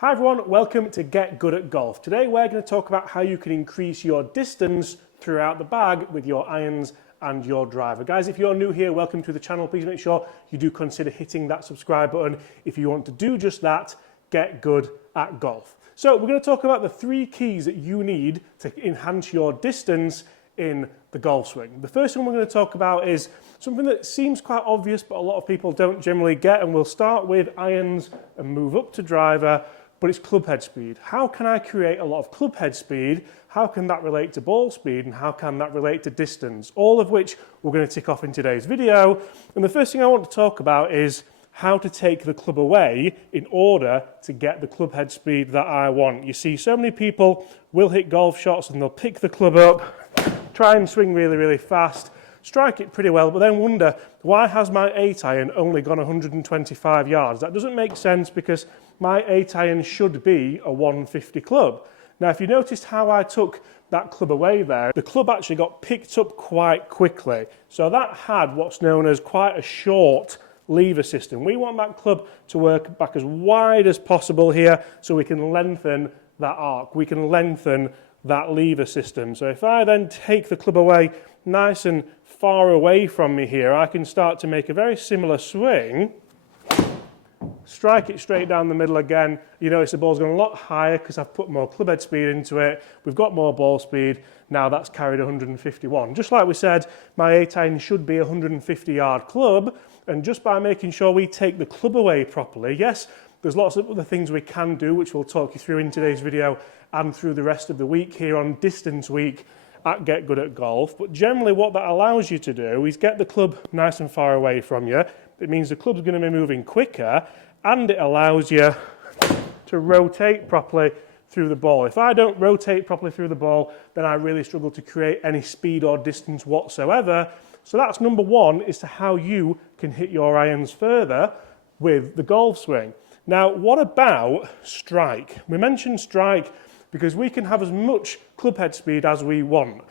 Hi everyone, welcome to Get Good at Golf. Today we're going to talk about how you can increase your distance throughout the bag with your irons and your driver. Guys, if you're new here, welcome to the channel. Please make sure you do consider hitting that subscribe button if you want to do just that, get good at golf. So we're going to talk about the 3 keys that you need to enhance your distance in the golf swing. The first one we're going to talk about is something that seems quite obvious but a lot of people don't generally get, and we'll start with irons and move up to driver. But it's club head speed. How can I create a lot of club head speed? How can that relate to ball speed? And how can that relate to distance? All of which we're going to tick off in today's video. And the first thing I want to talk about is how to take the club away in order to get the club head speed that I want. You see, so many people will hit golf shots and they'll pick the club up, try and swing really, really fast, strike it pretty well, but then wonder, why has my 8-iron only gone 125 yards? That doesn't make sense because my 8-iron should be a 150 club. Now, if you noticed how I took that club away there, the club actually got picked up quite quickly. So that had what's known as quite a short lever system. We want that club to work back as wide as possible here so we can lengthen that arc. We can lengthen that lever system. So if I then take the club away nice and far away from me here, I can start to make a very similar swing, strike it straight down the middle again. You notice the ball's gone a lot higher because I've put more club head speed into it. We've got more ball speed. Now that's carried 151. Just like we said, my 8-iron should be a 150-yard club, and just by making sure we take the club away properly, yes, there's lots of other things we can do, which we'll talk you through in today's video and through the rest of the week here on Distance Week at Get Good at Golf. But generally what that allows you to do is get the club nice and far away from you. It means the club's going to be moving quicker, and it allows you to rotate properly through the ball. If I don't rotate properly through the ball, then I really struggle to create any speed or distance whatsoever. So that's number 1, as to how you can hit your irons further with the golf swing. Now, what about strike? We mentioned strike because we can have as much club head speed as we want.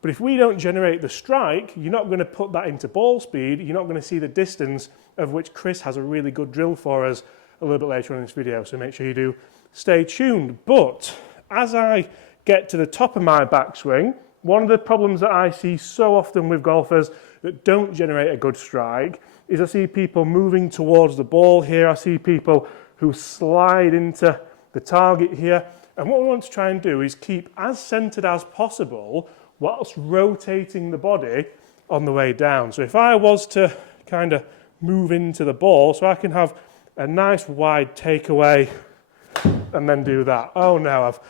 But if we don't generate the strike, you're not going to put that into ball speed. You're not going to see the distance, of which Chris has a really good drill for us a little bit later on in this video. So make sure you do stay tuned. But as I get to the top of my backswing, one of the problems that I see so often with golfers that don't generate a good strike is I see people moving towards the ball here. I see people who slide into the target here. And what we want to try and do is keep as centered as possible whilst rotating the body on the way down. So if I was to kind of move into the ball, so I can have a nice wide takeaway and then do that. Oh no, I've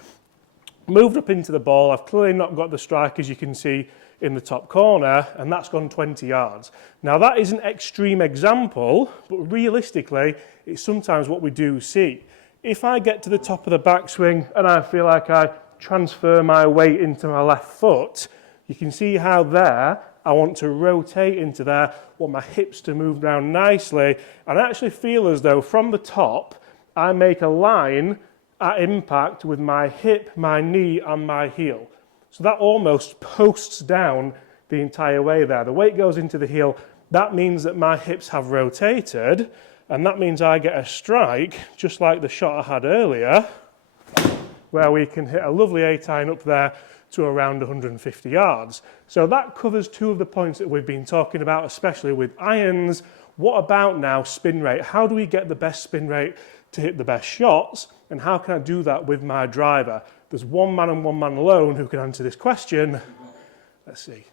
moved up into the ball. I've clearly not got the strike, as you can see in the top corner, and that's gone 20 yards. Now that is an extreme example, but realistically, it's sometimes what we do see. If I get to the top of the backswing and I feel like I transfer my weight into my left foot, you can see how there I want to rotate into there, want my hips to move down nicely, and I actually feel as though from the top I make a line at impact with my hip, my knee and my heel. So that almost posts down the entire way there. The weight goes into the heel. That means that my hips have rotated, and that means I get a strike, just like the shot I had earlier, where we can hit a lovely 8-iron up there to around 150 yards. So that covers 2 of the points that we've been talking about, especially with irons. What about now spin rate? How do we get the best spin rate to hit the best shots? And how can I do that with my driver? There's one man and one man alone who can answer this question. Let's see.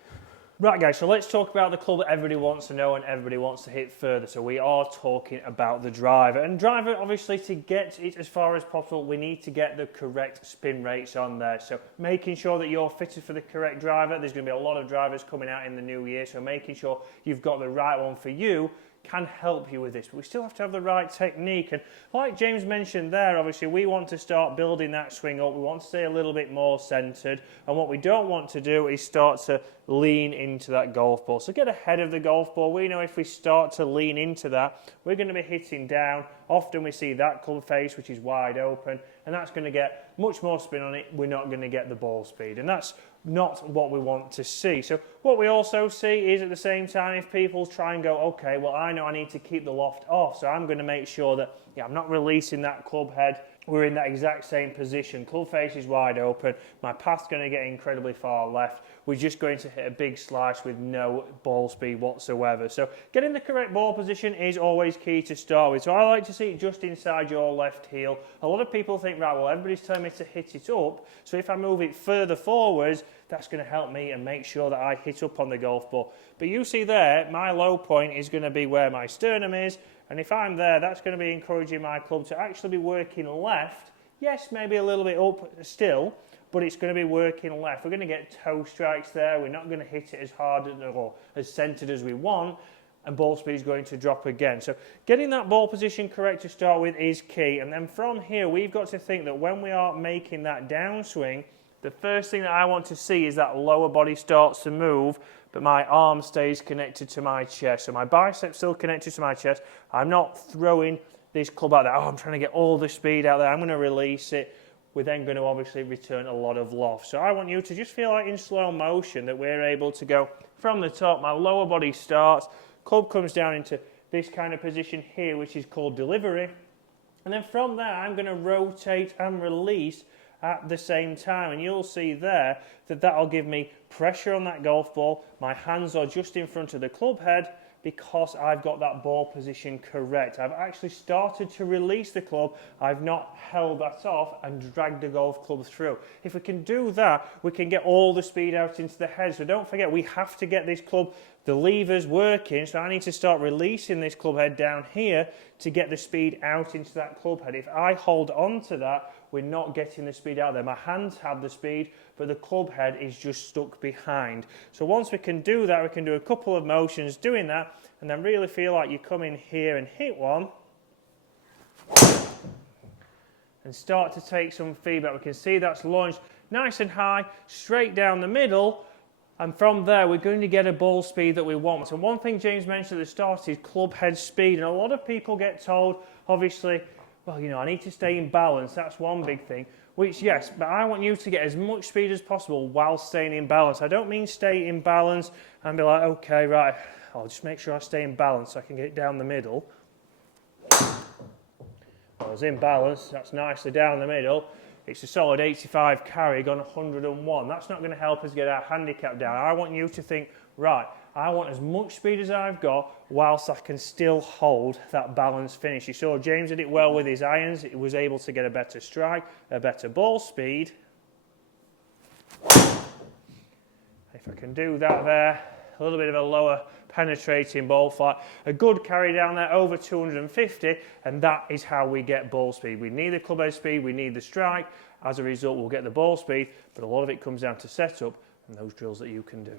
Right guys, so let's talk about the club that everybody wants to know and everybody wants to hit further. So we are talking about the driver. And driver, obviously, to get it as far as possible, we need to get the correct spin rates on there. So making sure that you're fitted for the correct driver. There's going to be a lot of drivers coming out in the new year, so making sure you've got the right one for you can help you with this, but we still have to have the right technique. And like James mentioned there, obviously we want to start building that swing up. We want to stay a little bit more centered, and what we don't want to do is start to lean into that golf ball. So get ahead of the golf ball. We know if we start to lean into that, we're going to be hitting down. Often we see that club face, which is wide open, and that's going to get much more spin on it. We're not going to get the ball speed, and that's not what we want to see. So what we also see is at the same time, if people try and go, okay, well, I know I need to keep the loft off, so I'm going to make sure that I'm not releasing that club head we're in that exact same position. Club face is wide open. My path's going to get incredibly far left. We're just going to hit a big slice with no ball speed whatsoever. So getting the correct ball position is always key to start with. So I like to see it just inside your left heel. A lot of people think, right, well, everybody's telling me to hit it up. So if I move it further forwards, that's going to help me and make sure that I hit up on the golf ball. But you see there, my low point is going to be where my sternum is. And if I'm there, that's going to be encouraging my club to actually be working left. Yes, maybe a little bit up still, but it's going to be working left. We're going to get toe strikes there. We're not going to hit it as hard or as centered as we want, and ball speed is going to drop again. So getting that ball position correct to start with is key. And then from here, we've got to think that when we are making that downswing, the first thing that I want to see is that lower body starts to move, but my arm stays connected to my chest. So my biceps still connected to my chest. I'm not throwing this club out there. Oh, I'm trying to get all the speed out there. I'm going to release it. We're then going to obviously return a lot of loft. So I want you to just feel like in slow motion that we're able to go from the top. My lower body starts. Club comes down into this kind of position here, which is called delivery. And then from there, I'm going to rotate and release at the same time, and you'll see there that that'll give me pressure on that golf ball. My hands are just in front of the club head because I've got that ball position correct. I've actually started to release the club. I've not held that off and dragged the golf club through. If we can do that, we can get all the speed out into the head. So don't forget, we have to get this club, the levers working. So I need to start releasing this club head down here to get the speed out into that club head. If I hold on to that, we're not getting the speed out there. My hands have the speed, but the club head is just stuck behind. So once we can do that, we can do a couple of motions doing that, and then really feel like you come in here and hit one, and start to take some feedback. We can see that's launched nice and high, straight down the middle, and from there we're going to get a ball speed that we want. So one thing James mentioned at the start is club head speed, and a lot of people get told, obviously, well, you know, I need to stay in balance. That's one big thing, which, yes, but I want you to get as much speed as possible while staying in balance. I don't mean stay in balance and be like, okay, right, I'll just make sure I stay in balance so I can get it down the middle. I was in balance, that's nicely down the middle. It's a solid 85 carry gone 101. That's not going to help us get our handicap down. I want you to think, right, I want as much speed as I've got whilst I can still hold that balanced finish. You saw James did it well with his irons. He was able to get a better strike, a better ball speed. If I can do that there, a little bit of a lower penetrating ball flight, a good carry down there over 250, and that is how we get ball speed. We need the club head speed, we need the strike. As a result, we'll get the ball speed, but a lot of it comes down to setup and those drills that you can do.